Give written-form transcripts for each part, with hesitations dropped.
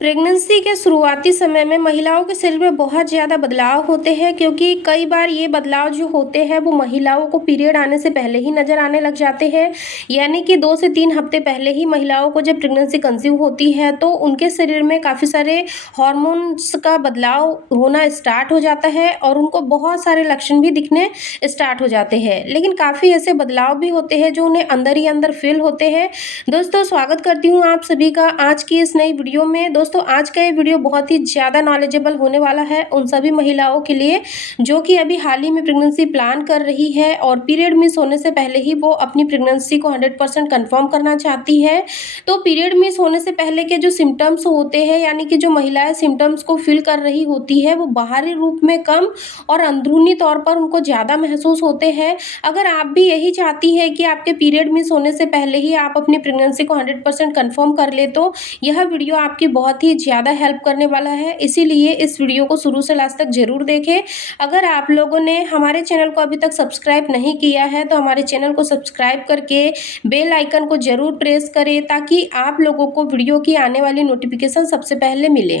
Pregnancy के शुरुआती समय में महिलाओं के शरीर में बहुत ज़्यादा बदलाव होते हैं क्योंकि कई बार ये बदलाव जो होते हैं वो महिलाओं को पीरियड आने से पहले ही नज़र आने लग जाते हैं। यानी कि 2 से 3 हफ्ते पहले ही महिलाओं को जब प्रेगनेंसी कंसीव होती है तो उनके शरीर में काफ़ी सारे हॉर्मोन्स का बदलाव होना स्टार्ट हो जाता है और उनको बहुत सारे लक्षण भी दिखने स्टार्ट हो जाते हैं। लेकिन काफ़ी ऐसे बदलाव भी होते हैं जो उन्हें अंदर ही अंदर फ़ील होते हैं। दोस्तों स्वागत करती हूँ आप सभी का आज की इस नई वीडियो में। दोस्तों आज का ये वीडियो बहुत ही ज़्यादा नॉलेजेबल होने वाला है उन सभी महिलाओं के लिए जो कि अभी हाल ही में प्रेगनेंसी प्लान कर रही है और पीरियड मिस होने से पहले ही वो अपनी प्रेगनेंसी को 100% कंफर्म करना चाहती है। तो पीरियड मिस होने से पहले के जो सिम्टम्स होते हैं यानी कि जो महिलाएं सिम्टम्स को फील कर रही होती है वो बाहरी रूप में कम और अंदरूनी तौर पर उनको ज़्यादा महसूस होते हैं। अगर आप भी यही चाहती है कि आपके पीरियड मिस होने से पहले ही आप अपनी प्रेगनेंसी को 100% कंफर्म कर ले तो यह वीडियो आपकी बहुत ही ज़्यादा हेल्प करने वाला है। इसीलिए इस वीडियो को शुरू से लास्ट तक ज़रूर देखें। अगर आप लोगों ने हमारे चैनल को अभी तक सब्सक्राइब नहीं किया है तो हमारे चैनल को सब्सक्राइब करके बेल आइकन को ज़रूर प्रेस करें ताकि आप लोगों को वीडियो की आने वाली नोटिफिकेशन सबसे पहले मिले।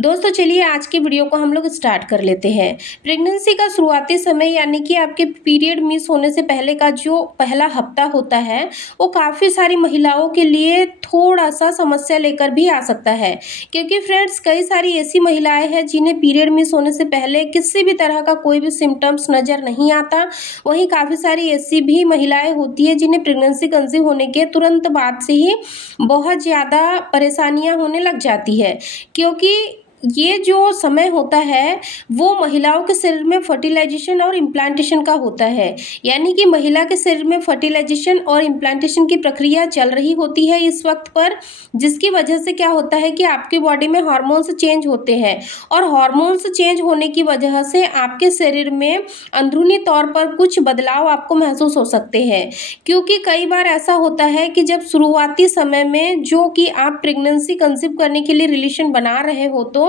दोस्तों चलिए आज की वीडियो को हम लोग स्टार्ट कर लेते हैं। प्रेगनेंसी का शुरुआती समय यानी कि आपके पीरियड मिस होने से पहले का जो पहला हफ्ता होता है वो काफ़ी सारी महिलाओं के लिए थोड़ा सा समस्या लेकर भी आ सकता है क्योंकि फ्रेंड्स कई सारी ऐसी महिलाएं हैं जिन्हें पीरियड मिस होने से पहले किसी भी तरह का कोई भी सिम्टम्स नज़र नहीं आता। वहीं काफ़ी सारी ऐसी भी महिलाएं होती है जिन्हें प्रेगनेंसी कंसीव होने के तुरंत बाद से ही बहुत ज़्यादा परेशानियां होने लग जाती है क्योंकि ये जो समय होता है वो महिलाओं के शरीर में फर्टिलाइजेशन और इम्प्लांटेशन का होता है। यानी कि महिला के शरीर में फर्टिलाइजेशन और इम्प्लांटेशन की प्रक्रिया चल रही होती है इस वक्त पर, जिसकी वजह से क्या होता है कि आपकी बॉडी में हार्मोन्स चेंज होते हैं और हार्मोन्स चेंज होने की वजह से आपके शरीर में अंदरूनी तौर पर कुछ बदलाव आपको महसूस हो सकते हैं। क्योंकि कई बार ऐसा होता है कि जब शुरुआती समय में जो कि आप प्रेगनेंसी कंसीव करने के लिए रिलेशन बना रहे हो तो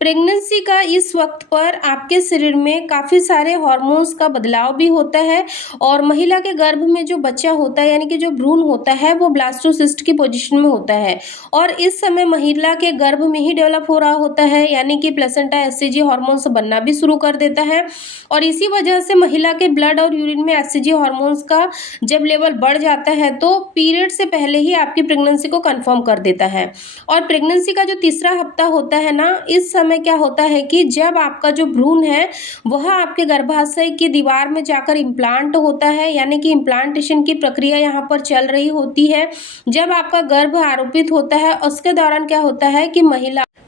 प्रेगनेंसी का इस वक्त पर आपके शरीर में काफ़ी सारे हार्मोन्स का बदलाव भी होता है और महिला के गर्भ में जो बच्चा होता है यानी कि जो भ्रूण होता है वो ब्लास्टोसिस्ट की पोजीशन में होता है और इस समय महिला के गर्भ में ही डेवलप हो रहा होता है यानी कि प्लेसेंटा एचसीजी हार्मोन्स बनना भी शुरू कर देता है और इसी वजह से महिला के ब्लड और यूरिन में एचसीजी हार्मोन्स का जब लेवल बढ़ जाता है तो पीरियड से पहले ही आपकी प्रेगनेंसी को कंफर्म कर देता है। और प्रेगनेंसी का जो तीसरा हफ्ता होता है ना, इस समय क्या होता है कि जब आपका जो भ्रूण है वह आपके गर्भाशय की दीवार में जाकर इम्प्लांट होता है यानी कि इम्प्लांटेशन की प्रक्रिया यहाँ पर चल रही होती है। जब आपका गर्भ आरोपित होता है उसके दौरान क्या होता है कि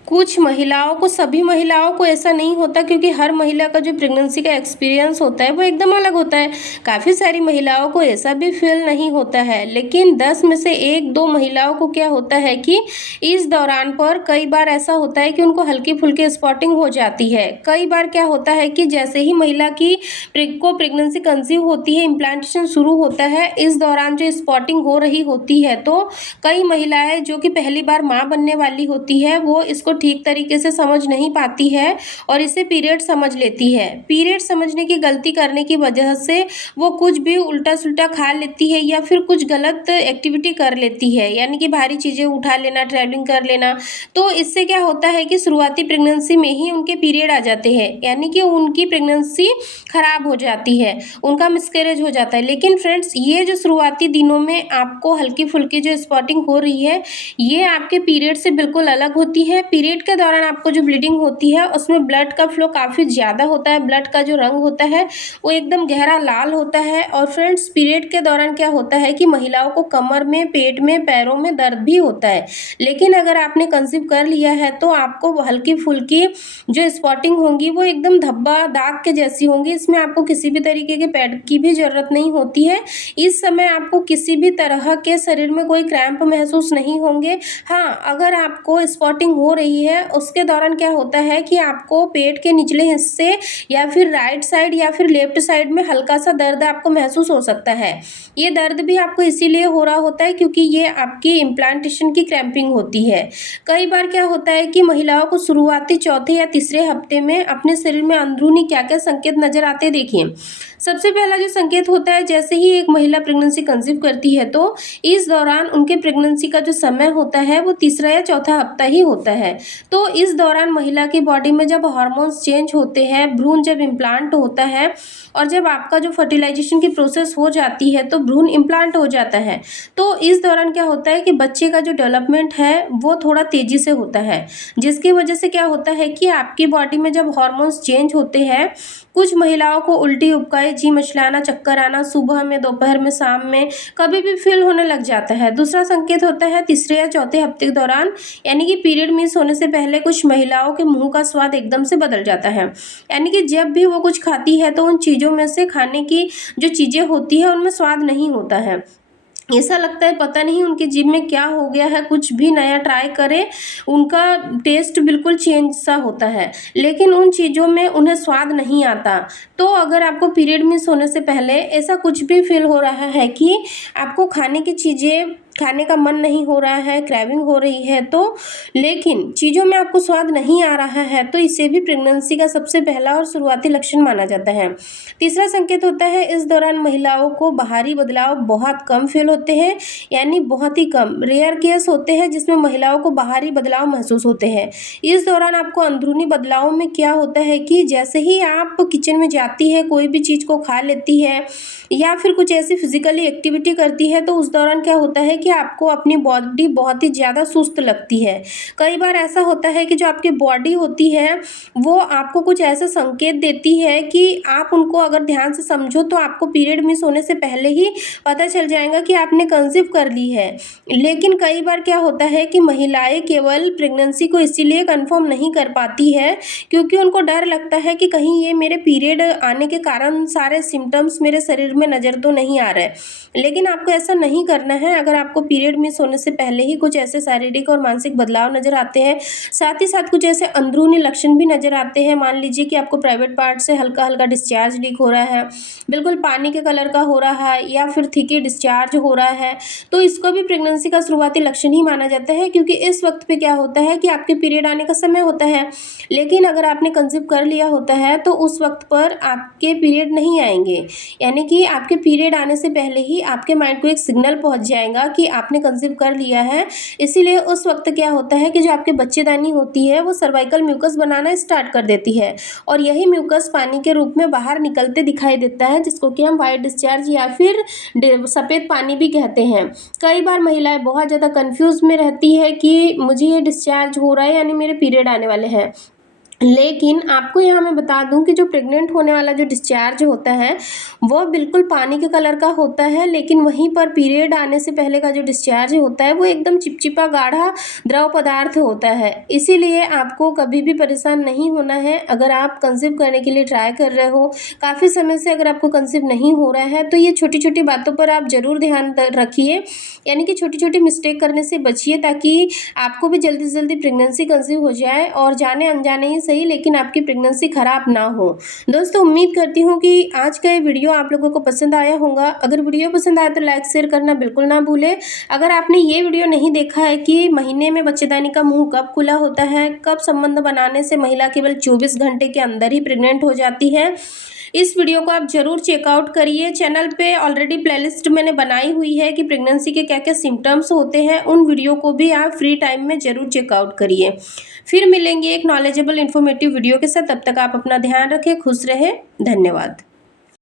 कुछ महिलाओं को, सभी महिलाओं को ऐसा नहीं होता क्योंकि हर महिला का जो प्रेगनेंसी का एक्सपीरियंस होता है वो एकदम अलग होता है। काफ़ी सारी महिलाओं को ऐसा भी फील नहीं होता है लेकिन 10 में से 1-2 महिलाओं को क्या होता है कि इस दौरान पर कई बार ऐसा होता है कि उनको हल्की फुल्की स्पॉटिंग हो जाती है। कई बार क्या होता है कि जैसे ही महिला की प्रेगनेंसी कंसीव होती है, इम्प्लांटेशन शुरू होता है, इस दौरान जो स्पॉटिंग हो रही होती है तो कई महिलाएं जो कि पहली बार माँ बनने वाली होती है वो इसको ठीक तरीके से समझ नहीं पाती है और इसे पीरियड समझ लेती है। पीरियड समझने की गलती करने की वजह से वो कुछ भी उल्टा सुल्टा खा लेती है या फिर कुछ गलत एक्टिविटी कर लेती है यानी कि भारी चीज़ें उठा लेना, ट्रैवलिंग कर लेना। तो इससे क्या होता है कि शुरुआती प्रेगनेंसी में ही उनके पीरियड आ जाते हैं यानी कि उनकी प्रेगनेंसी खराब हो जाती है, उनका मिसकैरेज हो जाता है। लेकिन फ्रेंड्स ये जो शुरुआती दिनों में आपको हल्की फुल्की जो स्पॉटिंग हो रही है ये आपके पीरियड से बिल्कुल अलग होती है। पीरियड के दौरान आपको जो ब्लीडिंग होती है उसमें ब्लड का फ्लो काफ़ी ज़्यादा होता है, ब्लड का जो रंग होता है वो एकदम गहरा लाल होता है। और फ्रेंड्स पीरियड के दौरान क्या होता है कि महिलाओं को कमर में, पेट में, पैरों में दर्द भी होता है। लेकिन अगर आपने कंसीव कर लिया है तो आपको हल्की फुल्की जो स्पॉटिंग होंगी वो एकदम धब्बा दाग के जैसी होंगी। इसमें आपको किसी भी तरीके के पैड की भी ज़रूरत नहीं होती है। इस समय आपको किसी भी तरह के शरीर में कोई क्रैम्प महसूस नहीं होंगे। हाँ, अगर आपको स्पॉटिंग हो रही है उसके दौरान क्या होता है कि आपको पेट के निचले हिस्से या फिर राइट साइड या फिर लेफ्ट साइड में हल्का सा दर्द आपको महसूस हो सकता है। ये दर्द भी आपको इसीलिए हो रहा होता है क्योंकि ये आपकी इम्प्लांटेशन की क्रैम्पिंग होती है। कई बार क्या होता है कि महिलाओं को शुरुआती चौथे या तीसरे हफ्ते में अपने शरीर में अंदरूनी क्या क्या संकेत नजर आते देखिए। सबसे पहला जो संकेत होता है, जैसे ही एक महिला प्रेगनेंसी कंसीव करती है तो इस दौरान उनके प्रेगनेंसी का जो समय होता है वो तीसरा या चौथा हफ्ता ही होता है। तो इस दौरान महिला की बॉडी में जब हार्मोन्स चेंज होते हैं, भ्रूण जब इम्प्लांट होता है और जब आपका जो फर्टिलाइजेशन की प्रोसेस हो जाती है तो भ्रूण इम्प्लांट हो जाता है। तो इस दौरान क्या होता है कि बच्चे का जो डेवलपमेंट है वो थोड़ा तेज़ी से होता है, जिसकी वजह से क्या होता है कि आपकी बॉडी में जब हार्मोन्स चेंज होते हैं, कुछ महिलाओं को उल्टी, उबकाई, जी मचलाना, चक्कर आना सुबह में, दोपहर में, शाम में कभी भी फील होने लग जाता है। दूसरा संकेत होता है तीसरे या चौथे हफ्ते के दौरान, यानी कि पीरियड मिस होने से पहले कुछ महिलाओं के मुंह का स्वाद एकदम से बदल जाता है। यानी कि जब भी वो कुछ खाती है तो उन चीज़ों में से खाने की जो चीज़ें होती है उनमें स्वाद नहीं होता है। ऐसा लगता है पता नहीं उनकी जीभ में क्या हो गया है, कुछ भी नया ट्राई करें उनका टेस्ट बिल्कुल चेंज सा होता है, लेकिन उन चीज़ों में उन्हें स्वाद नहीं आता। तो अगर आपको पीरियड मिस होने से पहले ऐसा कुछ भी फील हो रहा है कि आपको खाने की चीज़ें खाने का मन नहीं हो रहा है, क्रेविंग हो रही है, तो लेकिन चीज़ों में आपको स्वाद नहीं आ रहा है, तो इसे भी प्रेगनेंसी का सबसे पहला और शुरुआती लक्षण माना जाता है। तीसरा संकेत होता है इस दौरान महिलाओं को बाहरी बदलाव बहुत कम फील होते हैं, यानी बहुत ही कम, रेयर केस होते हैं जिसमें महिलाओं को बाहरी बदलाव महसूस होते हैं। इस दौरान आपको अंदरूनी बदलावों में क्या होता है कि जैसे ही आप किचन में जाती है, कोई भी चीज़ को खा लेती है या फिर कुछ ऐसी फिजिकली एक्टिविटी करती है, तो उस दौरान क्या होता है कि आपको अपनी बॉडी बहुत ही ज़्यादा सुस्त लगती है। कई बार ऐसा होता है कि जो आपकी बॉडी होती है वो आपको कुछ ऐसा संकेत देती है कि आप उनको अगर ध्यान से समझो तो आपको पीरियड मिस होने से पहले ही पता चल जाएगा कि आपने कंसीव कर ली है। लेकिन कई बार क्या होता है कि महिलाएं केवल प्रेगनेंसी को इसीलिए कंफर्म नहीं कर पाती है क्योंकि उनको डर लगता है कि कहीं ये मेरे पीरियड आने के कारण सारे सिम्टम्स मेरे शरीर में नज़र तो नहीं आ रहे। लेकिन आपको ऐसा नहीं करना है। अगर आपको पीरियड मिस होने से पहले ही कुछ ऐसे शारीरिक और मानसिक बदलाव नज़र आते हैं, साथ ही साथ कुछ ऐसे अंदरूनी लक्षण भी नज़र आते हैं, मान लीजिए कि आपको प्राइवेट पार्ट से हल्का हल्का डिस्चार्ज लीक हो रहा है, बिल्कुल पानी के कलर का हो रहा है या फिर थिकी डिस्चार्ज हो रहा है, तो इसको भी प्रेगनेंसी का शुरुआती लक्षण ही माना जाता है क्योंकि इस वक्त पे क्या होता है कि आपके पीरियड आने का समय होता है। लेकिन अगर आपने कंसीव कर लिया होता है तो उस वक्त पर आपके पीरियड नहीं आएंगे, यानी कि आपके पीरियड आने से पहले ही आपके माइंड को एक सिग्नल पहुंच जाएगा कि आपने कंसीव कर लिया है। इसीलिए उस वक्त क्या होता है कि जो आपकी बच्चेदानी होती है वो सर्वाइकल म्यूकस बनाना स्टार्ट कर देती है और यही म्यूकस पानी के रूप में बाहर निकलते दिखाई देता है, जिसको कि हम वाइट डिस्चार्ज या फिर सफ़ेद पानी भी कहते हैं। कई बार महिलाएं बहुत ज़्यादा कंफ्यूज में रहती है कि मुझे ये डिस्चार्ज हो रहा है यानी मेरे पीरियड आने वाले हैं। लेकिन आपको यहाँ मैं बता दूं कि जो प्रेग्नेंट होने वाला जो डिस्चार्ज होता है वो बिल्कुल पानी के कलर का होता है, लेकिन वहीं पर पीरियड आने से पहले का जो डिस्चार्ज होता है वो एकदम चिपचिपा गाढ़ा द्रव पदार्थ होता है। इसीलिए आपको कभी भी परेशान नहीं होना है। अगर आप कंसीव करने के लिए ट्राई कर रहे हो, काफ़ी समय से अगर आपको कंसीव नहीं हो रहा है, तो ये छोटी छोटी बातों पर आप ज़रूर ध्यान रखिए, यानी कि छोटी छोटी मिस्टेक करने से बचिए ताकि आपको भी जल्दी से जल्दी प्रेगनेंसी कंसीव हो जाए और जाने अनजाने ही सही लेकिन आपकी प्रेगनेंसी खराब ना हो। दोस्तों उम्मीद करती हूँ कि आज का ये वीडियो आप लोगों को पसंद आया होगा। अगर वीडियो पसंद आया तो लाइक शेयर करना बिल्कुल ना भूलें। अगर आपने ये वीडियो नहीं देखा है कि महीने में बच्चेदानी का मुंह कब खुला होता है, कब संबंध बनाने से महिला केवल 24 घंटे के अंदर ही प्रेग्नेंट हो जाती है, इस वीडियो को आप जरूर चेकआउट करिए। चैनल पे ऑलरेडी प्लेलिस्ट मैंने बनाई हुई है कि प्रेगनेंसी के क्या क्या सिम्टम्स होते हैं, उन वीडियो को भी आप फ्री टाइम में जरूर चेकआउट करिए। फिर मिलेंगे एक नॉलेजेबल इन्फॉर्मेटिव वीडियो के साथ, तब तक आप अपना ध्यान रखें, खुश रहें, धन्यवाद।